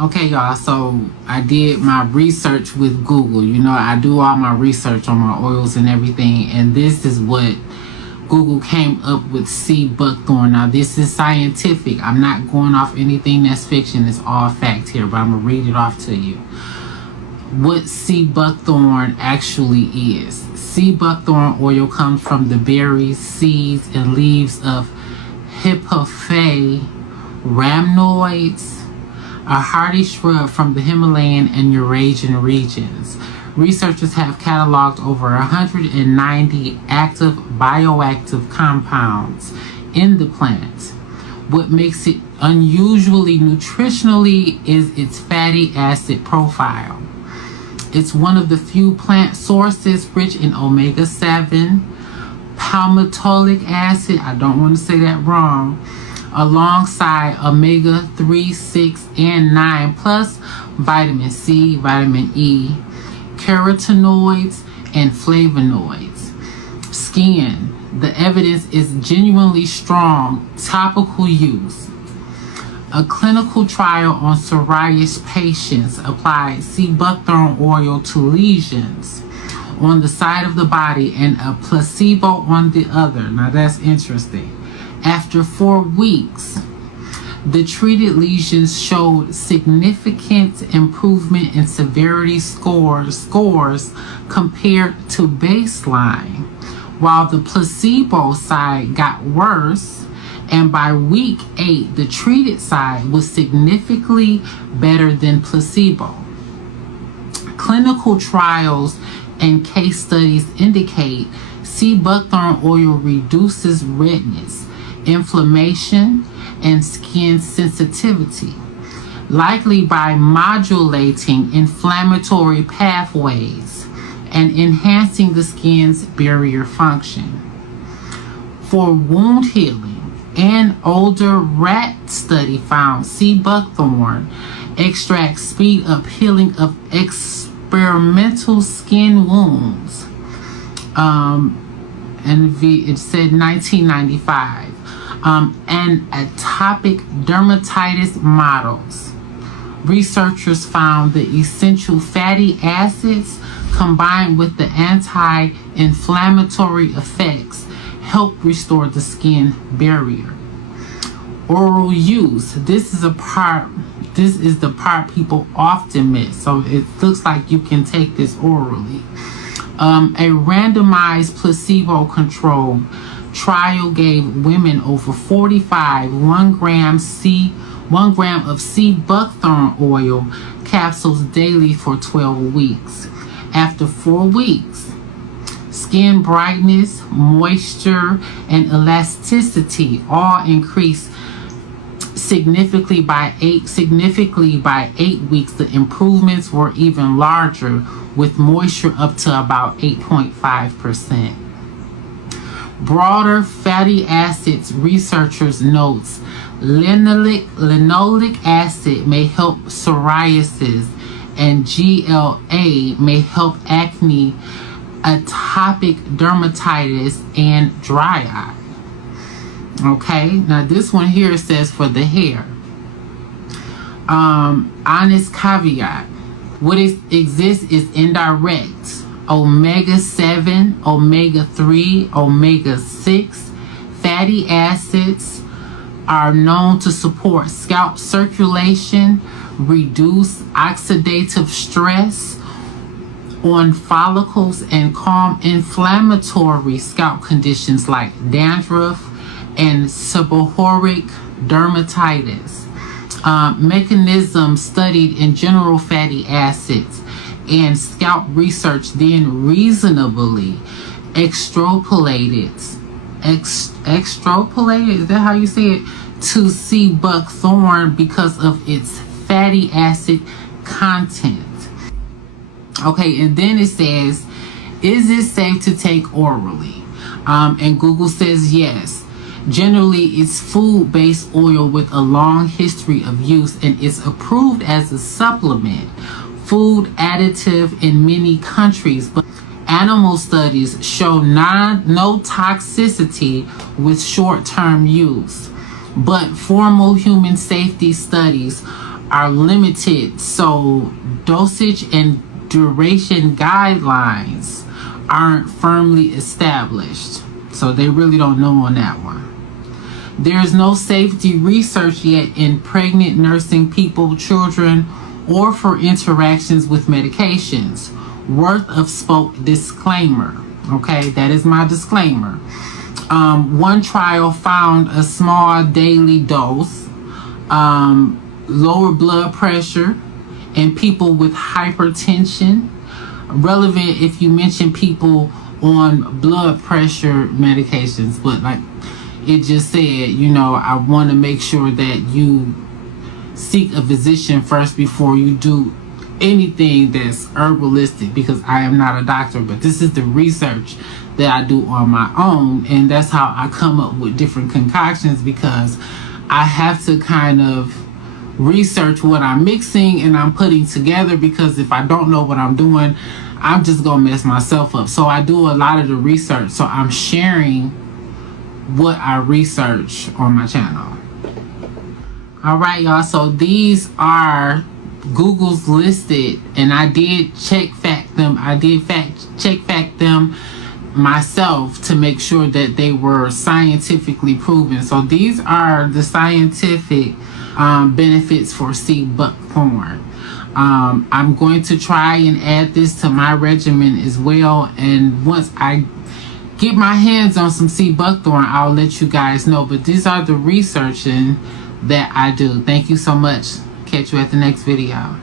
Okay, y'all, so I did my research with Google. You know, I do all my research on my oils and everything, and this is what Google came up with Sea Buckthorn. Now, this is scientific. I'm not going off anything that's fiction. It's all fact here, but I'm going to read it off to you. What Sea Buckthorn actually is. Sea Buckthorn oil comes from the berries, seeds, and leaves of Hippophae rhamnoids, a hardy shrub from the Himalayan and Eurasian regions. Researchers have cataloged over 190 active bioactive compounds in the plant. What makes it unusually nutritionally is its fatty acid profile. It's one of the few plant sources rich in omega-7, palmitoleic acid, I don't want to say that wrong, alongside omega-3, 6, and 9, plus vitamin C, vitamin E, carotenoids, and flavonoids. Skin. The evidence is genuinely strong. Topical use. A clinical trial on psoriasis patients applied Sea Buckthorn oil to lesions on the side of the body and a placebo on the other. Now that's interesting. After 4 weeks, the treated lesions showed significant improvement in severity scores compared to baseline, while the placebo side got worse, and by week 8, the treated side was significantly better than placebo. Clinical trials and case studies indicate Sea Buckthorn oil reduces redness, inflammation, and skin sensitivity, likely by modulating inflammatory pathways and enhancing the skin's barrier function. For wound healing, an older rat study found Sea Buckthorn extract speed up healing of experimental skin wounds. And it said 1995. And atopic dermatitis models. Researchers found the essential fatty acids combined with the anti-inflammatory effects help restore the skin barrier. Oral use. This is the part people often miss. So it looks like you can take this orally. A randomized placebo-controlled trial gave women over 45 1 gram of Sea Buckthorn oil capsules daily for 12 weeks. After 4 weeks, skin brightness, moisture, and elasticity all increased significantly by 8 weeks. The improvements were even larger, with moisture up to about 8.5%. Broader fatty acids. Researchers notes linoleic acid may help psoriasis, and GLA may help acne, atopic dermatitis, and dry eye. Okay, now this one here says for the hair. Honest caveat. What exists is indirect omega-7, omega-3, omega-6 fatty acids are known to support scalp circulation, reduce oxidative stress on follicles, and calm inflammatory scalp conditions like dandruff and seborrheic dermatitis. Mechanisms studied in general fatty acids and scalp research then reasonably extrapolated, is that how you say it, to Sea Buckthorn because of its fatty acid content. Okay, and then it says, is it safe to take orally? And Google says yes. Generally, it's food-based oil with a long history of use, and it's approved as a supplement, food additive in many countries, but animal studies show no toxicity with short-term use. But formal human safety studies are limited, so dosage and duration guidelines aren't firmly established. So they really don't know on that one. There is no safety research yet in pregnant, nursing people, children, or for interactions with medications. Worth of spoke disclaimer. Okay, that is my disclaimer. One trial found a small daily dose, lower blood pressure in people with hypertension. Relevant if you mention people on blood pressure medications, but like it just said, you know, I want to make sure that you seek a physician first before you do anything that's herbalistic, because I am not a doctor, but this is the research that I do on my own, and that's how I come up with different concoctions, because I have to kind of research what I'm mixing and I'm putting together, because if I don't know what I'm doing, I'm just gonna mess myself up. So I do a lot of the research, so I'm sharing what I research on my channel. All right, y'all, so these are Google's listed, and I did check fact them. I did check fact them myself to make sure that they were scientifically proven. So these are the scientific benefits for sea buckthorn. I'm going to try and add this to my regimen as well, and once I get my hands on some sea buckthorn, I'll let you guys know. But these are the researching that I do. Thank you so much. Catch you at the next video.